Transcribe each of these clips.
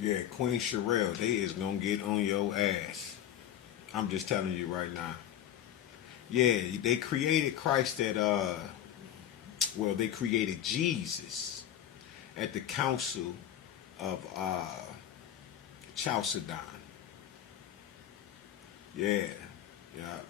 Yeah, Queen Sherelle, they is gonna get on your ass. I'm just telling you right now. Yeah, they created Christ at well, they created Jesus at the Council of Chalcedon. Yeah, yeah.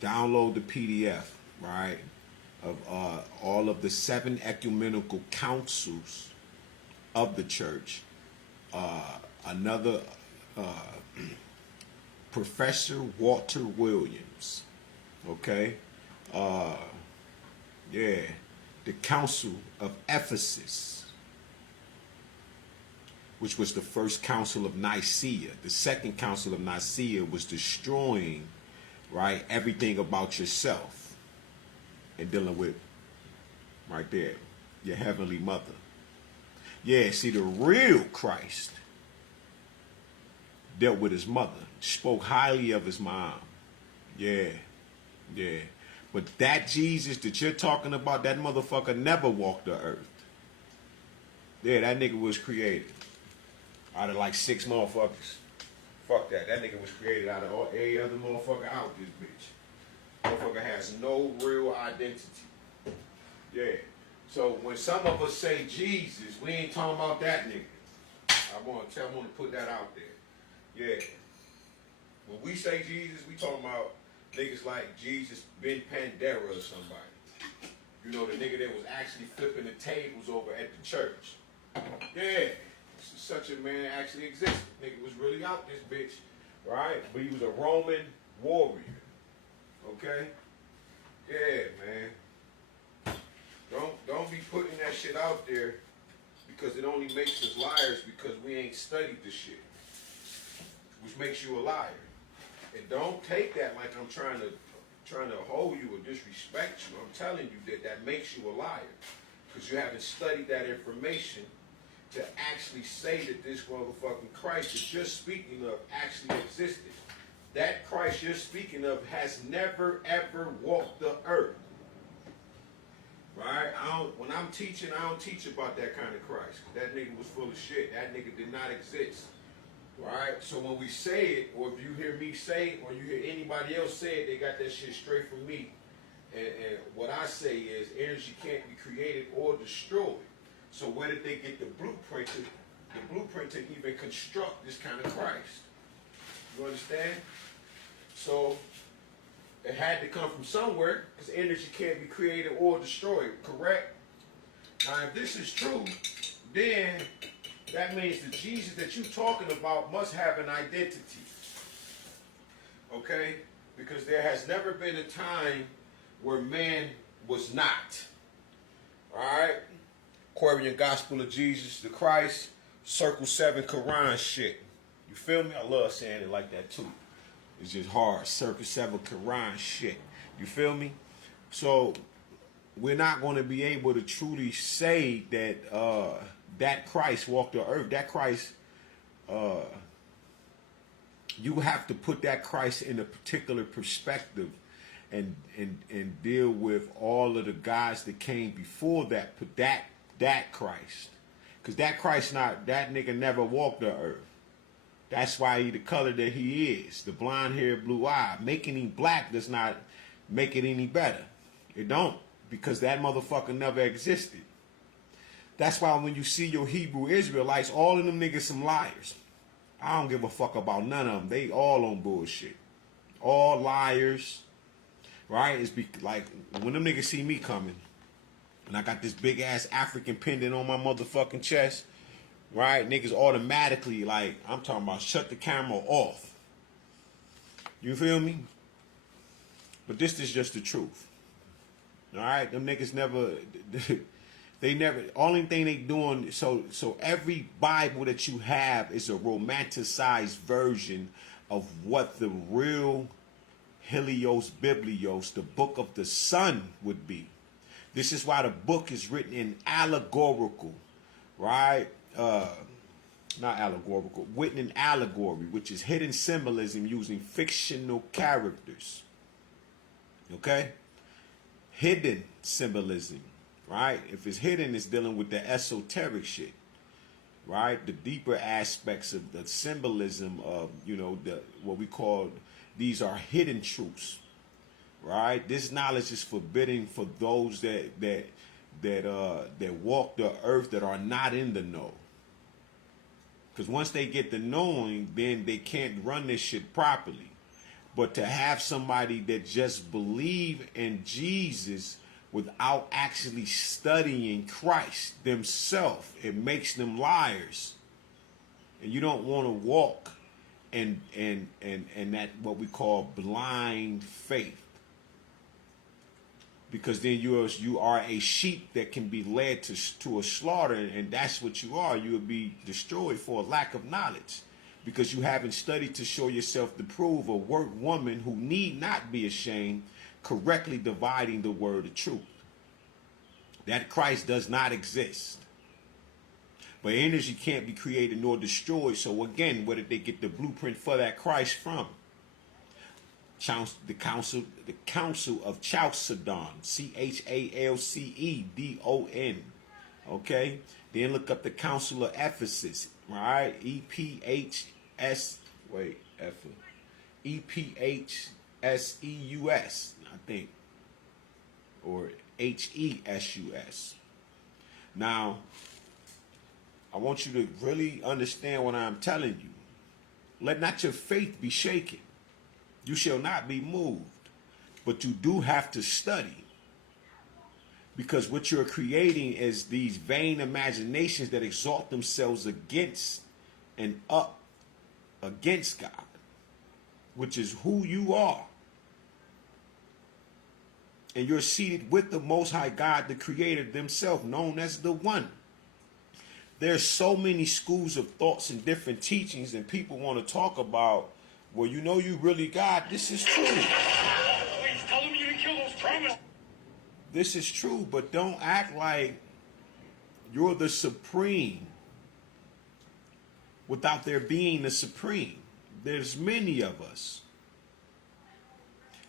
Download the PDF, right, of all of the seven ecumenical councils of the church. Another Professor Walter Williams. Okay, yeah, the Council of Ephesus, which was the first Council of Nicaea. The second Council of Nicaea was destroying, right, everything about yourself and dealing with right there your heavenly mother. Yeah, see, the real Christ dealt with his mother, spoke highly of his mom. Yeah, yeah. But that Jesus that you're talking about, that motherfucker never walked the earth. Yeah, that nigga was created out of like six motherfuckers. Fuck that. That nigga was created out of all every other motherfucker out this bitch. Motherfucker has no real identity. Yeah. So when some of us say Jesus, we ain't talking about that nigga. I want to put that out there. Yeah. When we say Jesus, we talking about niggas like Jesus Ben Pandera or somebody. You know, the nigga that was actually flipping the tables over at the church. Yeah. Such a man actually existed. Nigga was really out this bitch, right? But he was a Roman warrior. Okay? Yeah, man. Don't be putting that shit out there because it only makes us liars because we ain't studied the shit. Which makes you a liar. And don't take that like I'm trying to hold you or disrespect you. I'm telling you that makes you a liar. Because you haven't studied that information to actually say that this motherfucking Christ that you're speaking of actually existed. That Christ you're speaking of has never ever walked the earth. Right? When I'm teaching, I don't teach about that kind of Christ. That nigga was full of shit. That nigga did not exist. Right? So when we say it, or if you hear me say it, or you hear anybody else say it, they got that shit straight from me. And what I say is energy can't be created or destroyed. So where did they get the blueprint to even construct this kind of Christ? You understand? So it had to come from somewhere, because energy can't be created or destroyed, correct? Now if this is true, then that means the Jesus that you're talking about must have an identity. Okay? Because there has never been a time where man was not. Alright? Aquarian Gospel of Jesus the Christ, Circle 7 Quran shit. You feel me? I love saying it like that too. It's just hard. Circle 7 Quran shit. You feel me? So we're not going to be able to truly say that that Christ walked the earth. That Christ, you have to put that Christ in a particular perspective and deal with all of the guys that came before that. Put that Christ, because that Christ that nigga never walked the earth. That's why he the color that he is, the blonde hair, blue eye. Making him black does not make it any better. It don't, because that motherfucker never existed. That's why when you see your Hebrew Israelites, all of them niggas some liars. I don't give a fuck about none of them. They all on bullshit. All liars. Right? It's like when them niggas see me coming, and I got this big ass African pendant on my motherfucking chest, right? Niggas automatically, like, I'm talking about shut the camera off. You feel me? But this is just the truth. Alright? Them niggas never they never, only thing they doing, so every Bible that you have is a romanticized version of what the real Helios Biblios, the book of the sun, would be. This is why the book is written in allegorical, right? Not allegorical, written in allegory, which is hidden symbolism using fictional characters. Okay? Hidden symbolism, right? If it's hidden, it's dealing with the esoteric shit. right? The deeper aspects of the symbolism of, you know, the what we call, these are hidden truths, right? This knowledge is forbidden for those that walk the earth that are not in the know. Because once they get the knowing, then they can't run this shit properly. But to have somebody that just believe in Jesus without actually studying Christ themselves, it makes them liars. And you don't want to walk in that what we call blind faith. Because then you are a sheep that can be led to a slaughter, and that's what you are. You will be destroyed for a lack of knowledge, because you haven't studied to show yourself to prove a woman who need not be ashamed, correctly dividing the word of truth. That Christ does not exist. But energy can't be created nor destroyed. So again, where did they get the blueprint for that Christ from? The Council of Chalcedon, Chalcedon. Okay, then look up the Council of Ephesus, right? EPHS. Wait, EPHSEUS, I think, or HESUS. Now, I want you to really understand what I'm telling you. Let not your faith be shaken. You shall not be moved, but you do have to study, because what you're creating is these vain imaginations that exalt themselves against and up against God, which is who you are. And you're seated with the Most High God, the Creator Himself, known as the One. There's so many schools of thoughts and different teachings, and people want to talk about, well, you know you really God. This is true. Please tell them you didn't kill those promises. This is true, but don't act like you're the supreme without there being the supreme. There's many of us.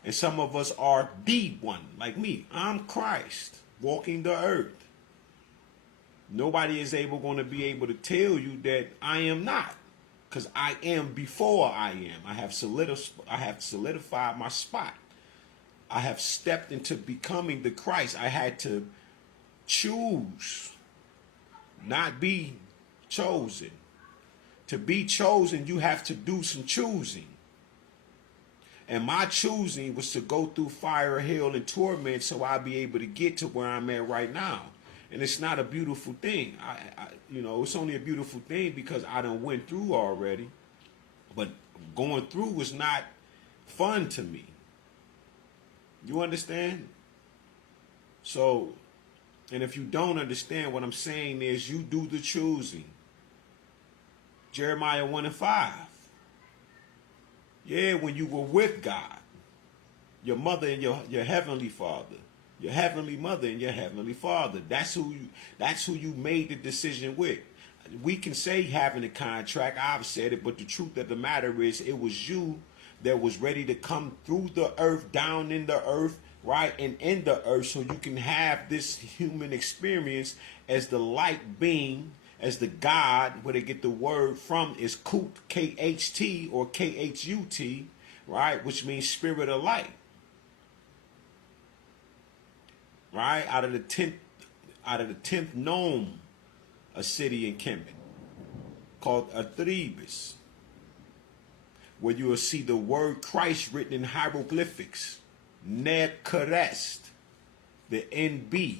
And some of us are the one, like me. I'm Christ, walking the earth. Nobody is going to be able to tell you that I am not. Because I am before I am. I have solidified my spot. I have stepped into becoming the Christ. I had to choose, not be chosen. To be chosen, you have to do some choosing. And my choosing was to go through fire, hell, and torment so I'll be able to get to where I'm at right now. And it's not a beautiful thing. It's only a beautiful thing because I done went through already. But going through was not fun to me. You understand? So, and if you don't understand, what I'm saying is you do the choosing. Jeremiah 1:5. Yeah, when you were with God, your mother and your heavenly father. Your heavenly mother and your heavenly father. That's who you made the decision with. We can say having a contract, I've said it, but the truth of the matter is it was you that was ready to come through the earth, down in the earth, right, and in the earth, so you can have this human experience as the light being, as the God, where they get the word from is Kut, K-H-T or K-H-U-T, right, which means spirit of light. Right, out of the 10th nome, a city in Kemet called Athribis, where you will see the word Christ written in hieroglyphics, Neb Krst, the NB,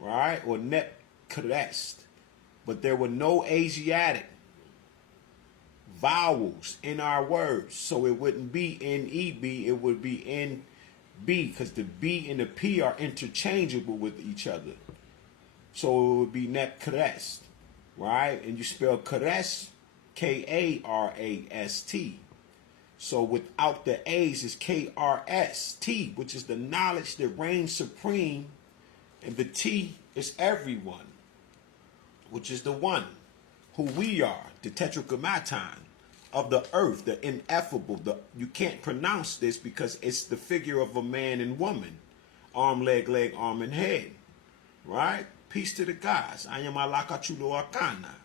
right, or Neb Krst, but there were no Asiatic vowels in our words, so it wouldn't be N-E-B, it would be N. B, because the B and the P are interchangeable with each other. So it would be Neb Krst, right? And you spell Krst, K-A-R-A-S-T. So without the A's is K-R-S-T, which is the knowledge that reigns supreme. And the T is everyone, which is the one, who we are, the Tetragrammaton of the earth, the ineffable. You can't pronounce this because it's the figure of a man and woman, arm, leg, arm, and head, right? Peace to the gods. I am Alakachulo Akana.